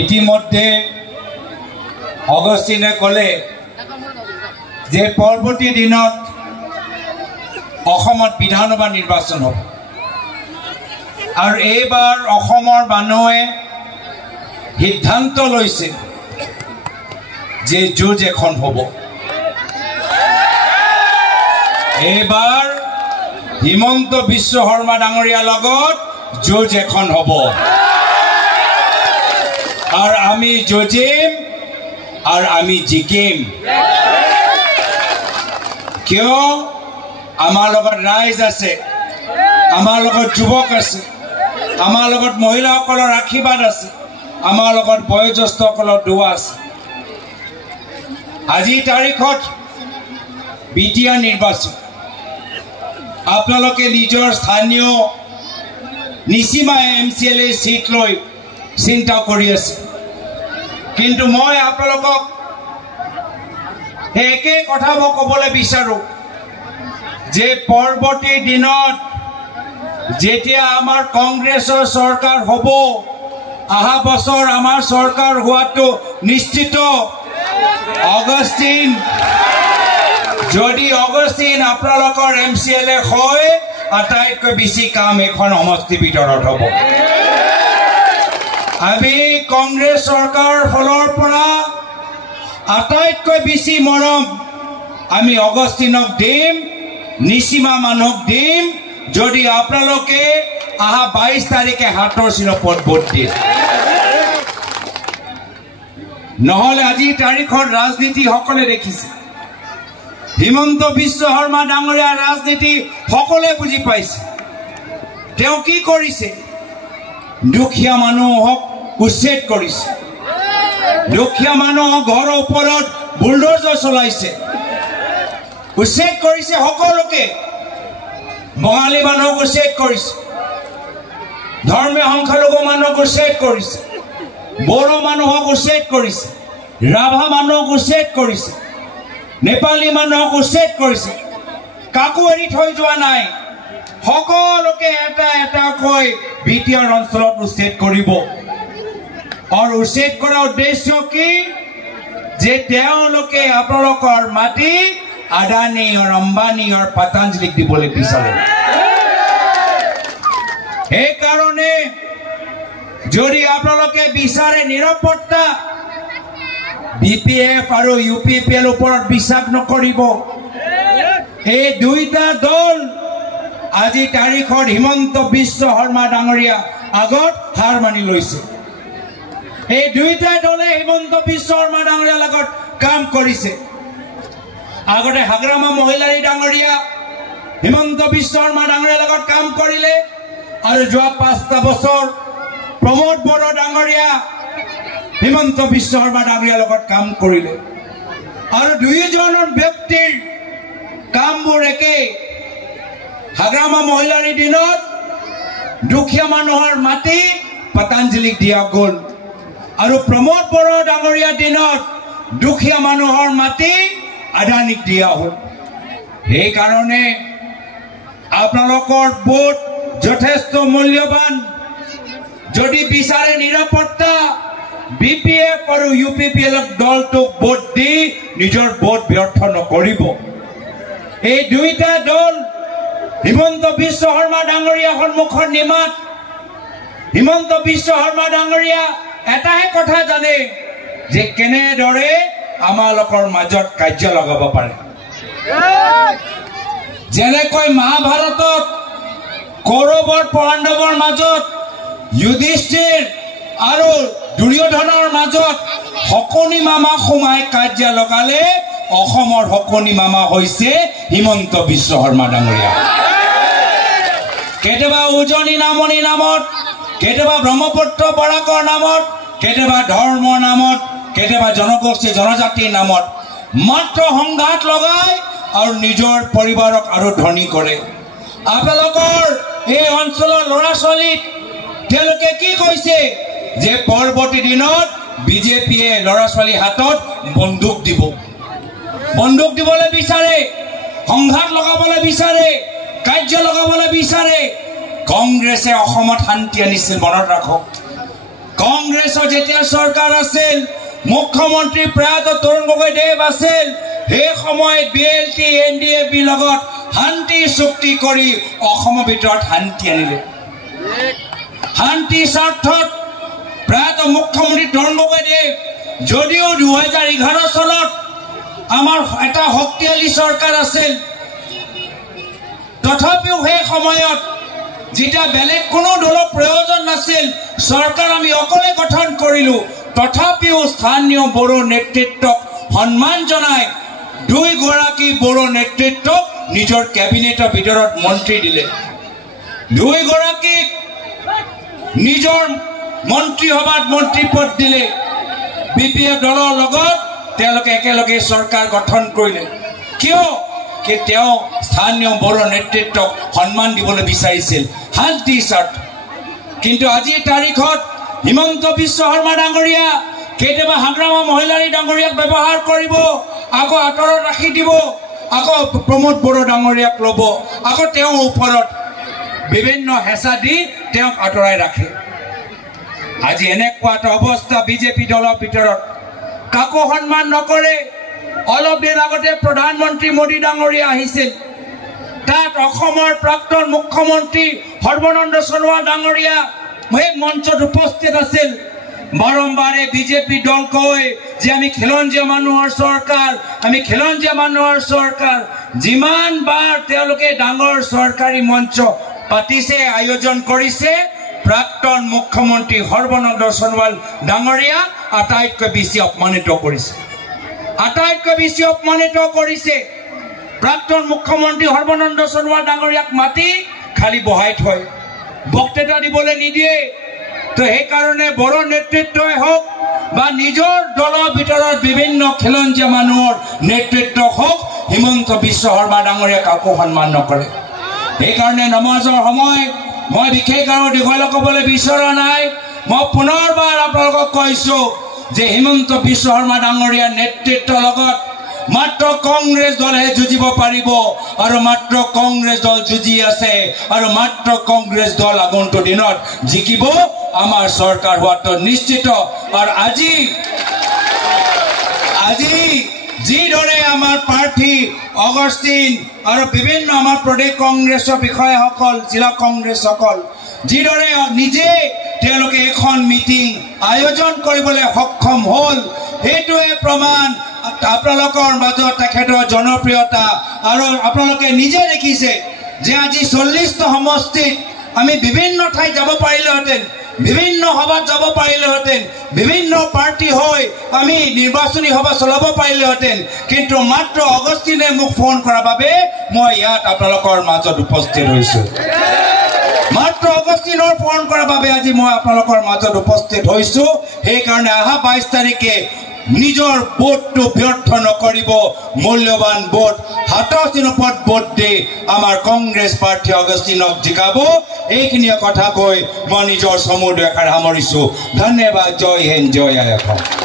ইতিমধ্যে অগষ্টিনে ক'লে যে পৰৱৰ্তী দিনত অসমত বিধানসভা নিৰ্বাচন হ'ব আৰু এইবাৰ অসমৰ মানুহে সিদ্ধান্ত লৈছে যে যুঁজ এখন হ'ব। এইবাৰ হিমন্ত বিশ্ব শৰ্মা ডাঙৰীয়াৰ লগত যুঁজ এখন হ'ব আৰু আমি যুঁজিম আৰু আমি জিকিম। কিয়? আমাৰ লগত ৰাইজ আছে, আমাৰ লগত যুৱক আছে, আমাৰ লগত মহিলাসকলৰ আশীৰ্বাদ আছে, আমাৰ লগত বয়োজ্যেষ্ঠসকলৰ দুৱা আছে। আজিৰ তাৰিখত বিটিয়া নিৰ্বাচন আপোনালোকে নিজৰ স্থানীয় নিচিমা MCLA সিট লৈ চিন্তা কৰি আছে, কিন্তু মই আপোনালোকক একে কথা মই ক'বলৈ বিচাৰো যে পৰৱৰ্তী দিনত যেতিয়া আমাৰ কংগ্ৰেছৰ চৰকাৰ হ'ব, অহা বছৰ আমাৰ চৰকাৰ হোৱাটো নিশ্চিত। অগষ্টিন যদি অগষ্টিন আপোনালোকৰ MCLA হয়, আটাইতকৈ বেছি কাম এখন সমষ্টিৰ ভিতৰত হ'ব। আমি কংগ্ৰেছ চৰকাৰৰ ফালৰ পৰা আটাইতকৈ বেছি মৰম আমি অগষ্টিনক দিম, নিচিমা মানুহক দিম, যদি আপোনালোকে অহা 22 তাৰিখে হাতৰ চিনপত ভোট দিয়ে। নহ'লে আজিৰ তাৰিখৰ ৰাজনীতি সকলে দেখিছে, হিমন্ত বিশ্ব শৰ্মা ডাঙৰীয়াৰ ৰাজনীতি সকলোৱে বুজি পাইছে। তেওঁ কি কৰিছে? দুখীয়া মানুহক উচ্ছেদ কৰিছে, দুখীয়া মানুহক ঘৰৰ ওপৰত বুলডোজাৰ চলাইছে, উচ্ছেদ কৰিছে সকলোকে। বঙালী মানুহক উচ্ছেদ কৰিছে, ধৰ্মীয় সংখ্যালঘু মানুহক উচ্ছেদ কৰিছে, বড়ো মানুহক উচ্ছেদ কৰিছে, ৰাভা মানুহক উচ্ছেদ কৰিছে, নেপালী মানুহক উচ্ছেদ কৰিছে। কাকো এৰি থৈ যোৱা নাই, সকলোকে এটা এটাকৈ বিটিয়াৰ অঞ্চলত উচ্ছেদ কৰিব। আৰু উচ্ছেদ কৰাৰ উদ্দেশ্য কি? যে তেওঁলোকে আপোনালোকৰ মাটি আদানী আৰু আম্বানী আৰু পতঞ্জলিক দিবলৈ বিচাৰে। সেইকাৰণে যদি আপোনালোকে বিচাৰে নিৰাপত্তা, BPF আৰু UPPL ওপৰত বিশ্বাস নকৰিব। এই দুইটা দল আজি তাৰিখত হিমন্ত বিশ্ব শৰ্মা ডাঙৰীয়া আগত হাৰ মানি লৈছে। এই দুইটা দলে হিমন্ত বিশ্ব শৰ্মা ডাঙৰীয়াৰ লগত কাম কৰিছে। আগতে হাগ্ৰামা মহিলাৰী ডাঙৰীয়া হিমন্ত বিশ্ব শৰ্মা ডাঙৰীয়াৰ লগত কাম কৰিলে, আৰু যোৱা 5টা বছৰ প্ৰমোদ বড়ো ডাঙৰীয়া হিমন্ত বিশ্ব শৰ্মা ডাঙৰীয়াৰ লগত কাম কৰিলে। আৰু দুয়োজনৰ ব্যক্তিৰ কামবোৰ একে। হাগ্ৰামা মহিলাৰীৰ দিনত দুখীয়া মানুহৰ মাটি পতঞ্জলিক দিয়া গ'ল, আৰু প্ৰমোদ বড়ো ডাঙৰীয়াৰ দিনত দুখীয়া মানুহৰ মাটি আদানীক দিয়া হ'ল। সেইকাৰণে আপোনালোকৰ ভোট যথেষ্ট মূল্যৱান। যদি বিচাৰে নিৰাপত্তা, BPF আৰু UPPL দলটোক ভোট দি নিজৰ ভোট ব্যৰ্থ নকৰিব। এই দুইটা দল হিমন্ত বিশ্ব শৰ্মা ডাঙৰীয়া সন্মুখত নিমাত। হিমন্ত বিশ্ব শৰ্মা ডাঙৰীয়া এটাহে কথা জানে, যে কেনেদৰে আমালোকৰ মাজত কাৰ্য লগাব পাৰে। যেনেকৈ মহাভাৰতত কৌৰৱৰ পাণ্ডৱৰ মাজত যুধিষ্ঠিৰ আৰু দুৰ্যোধনৰ মাজত শকুনি মামা সোমাই কাৰ্য লগালে, অসমৰ শকুনি মামা হৈছে হিমন্ত বিশ্ব শৰ্মা ডাঙৰীয়া। কেতিয়াবা উজনি নামনি নামত, কেতিয়াবা ব্ৰহ্মপুত্ৰ বৰাকৰ নামত, কেতিয়াবা ধৰ্মৰ নামত, কেতিয়াবা জনগোষ্ঠী জনজাতিৰ নামত মাত্ৰ সংঘাত লগাই আৰু নিজৰ পৰিবাৰক আৰু ধনী কৰে। আপোনালোকৰ এই অঞ্চলৰ ল'ৰা ছোৱালীক তেওঁলোকে কি কৈছে? যে পৰৱৰ্তী দিনত বিজেপিয়ে ল'ৰা ছোৱালীৰ হাতত বন্দুক দিব, বন্দুক দিবলৈ বিচাৰে, সংঘাত লগাবলৈ বিচাৰে, কাৰ্য লগাবলৈ বিচাৰে। কংগ্ৰেছে অসমত শান্তি আনিছিল, মনত ৰাখক। কংগ্ৰেছৰ যেতিয়া চৰকাৰ আছিল মুখ্যমন্ত্ৰী প্ৰয়াত তৰুণ গগৈদেৱ আছিল সেই সময়ত BLT NDAB লগত শান্তি চুক্তি কৰি অসমৰ ভিতৰত শান্তি আনিলে শান্তি স্বাৰ্থত প্ৰয়াত মুখ্যমন্ত্ৰী তৰুণ গগৈদেৱ যদিও 2011 চনত আমাৰ এটা শক্তিশালী চৰকাৰ আছিল তথাপিও সেই সময়ত যেটা বেলেগ কোনো দলৰ প্ৰয়োজন নাছিল চৰকাৰ আমি অকলে গঠন কৰিলো তথাপিও স্থানীয় বড়ো নেতৃত্বক সন্মান জনাই দুই গৰাকী বড়ো নেতৃত্বক নিজৰ কেবিনেটৰ ভিতৰত মন্ত্ৰী দিলে দুই গৰাকী নিজৰ মন্ত্ৰী সভাত মন্ত্ৰী পদ দিলে বিপিএ দলৰ লগত তেওঁলোকে একেলগে চৰকাৰ গঠন কৰিলে কিয় कि स्थानीय बड़ो नेतृत्व सम्मान दिबले विचारिছিল शांति स्वार्थ किंतु আজি तारीखत हिमंत बिश्व शर्मा डांगरिया केतेबा हाग्रामा महिलारी डांगरियाक व्यवहार करिब आगो आतरत राखि दिब आगो प्रमोद बड़ो डांगरियाक लब आगो तेओ उपरत विभिन्न हेसा दि तेओक आतराय राखे আজি এনেকুৱা এটা অৱস্থা বিজেপি দলৰ ভিতৰত কাকো সন্মান নকৰে অলপ দিন আগতে প্ৰধানমন্ত্ৰী মোদী ডাঙৰীয়া আহিছিল তাত অসমৰ প্ৰাক্তন মুখ্যমন্ত্ৰী সৰ্বানন্দ সোণোৱাল ডাঙৰীয়া এই মঞ্চত উপস্থিত আছিল বাৰম্বাৰে বিজেপি দল কয় যে আমি খিলঞ্জীয়া মানুহৰ চৰকাৰ যিমান বাৰ তেওঁলোকে ডাঙৰ চৰকাৰী মঞ্চ পাতিছে আয়োজন কৰিছে প্ৰাক্তন মুখ্যমন্ত্ৰী সৰ্বানন্দ সোণোৱাল ডাঙৰীয়া আটাইতকৈ বেছি অপমানিত কৰিছে प्राक्तन मुख्यमंत्री सर्बानंद सोनोवाल डांगरियाक माति खाली बहाई थय बक्तृता दिबले निदिए तो हे कारणे बड़ो नेतृत्वই হোক বা নিজৰ দলৰ ভিতৰত বিভিন্ন খিলঞ্জীয়া মানুহৰ নেতৃত্ব হোক হিমন্ত বিশ্ব শৰ্মা ডাঙৰীয়া কাকো সন্মান নকৰে এই কাৰণে নমাজৰ সময় মই বিশেষ আৰু দীঘল ক'বলৈ বিচৰা নাই মই পুনৰবাৰ আপোনালোকক কৈছো যে হিমন্ত বিশ্ব শৰ্মা ডাঙৰীয়াৰ নেতৃত্বৰ লগত মাত্ৰ কংগ্ৰেছ দলহে যুঁজিব পাৰিব আৰু মাত্ৰ কংগ্ৰেছ দল যুঁজি আছে আৰু মাত্ৰ কংগ্ৰেছ দল আগন্তুক দিনত জিকিব আমাৰ চৰকাৰ হোৱাটো নিশ্চিত আৰু আজি যিদৰে আমাৰ প্ৰাৰ্থী অগষ্টিন আৰু বিভিন্ন আমাৰ প্ৰদেশ কংগ্ৰেছৰ বিষয়াসকল জিলা কংগ্ৰেছসকল যিদৰে নিজে তেওঁলোকে এখন মিটিং আয়োজন কৰিবলৈ সক্ষম হ'ল হেতুৱে প্ৰমাণ আপোনালোকৰ মাজত তেখেতৰ জনপ্ৰিয়তা আৰু আপোনালোকে নিজে দেখিছে যে আজি 40টা সমষ্টিত আমি বিভিন্ন ঠাই যাব পাৰিলেহেঁতেন বিভিন্ন সভাত যাব পাৰিলেহেঁতেন বিভিন্ন পাৰ্টি হৈ আমি নিৰ্বাচনী সভা চলাব পাৰিলেহেঁতেন কিন্তু মাত্ৰ অগষ্টিনে মোক ফোন কৰাৰ বাবে মই ইয়াত আপোনালোকৰ মাজত উপস্থিত হৈছো মাত্ৰ অগষ্টিনৰ ফোন কৰাৰ বাবে আজি মই আপোনালোকৰ মাজত উপস্থিত হৈছো সেই কাৰণে আহা 22 তাৰিখে নিজৰ ভোটটো ব্যৰ্থ নকৰিব মূল্যৱান ভোট হাতচিনপত ভোট দি আমাৰ কংগ্ৰেছ প্ৰাৰ্থী অগষ্টিনক জিকাব এইখিনি কথা কৈ মই নিজৰ সমুদ্ৰ এখাৰ সামৰিছো ধন্যবাদ জয় হিন্দ জয় আই অসম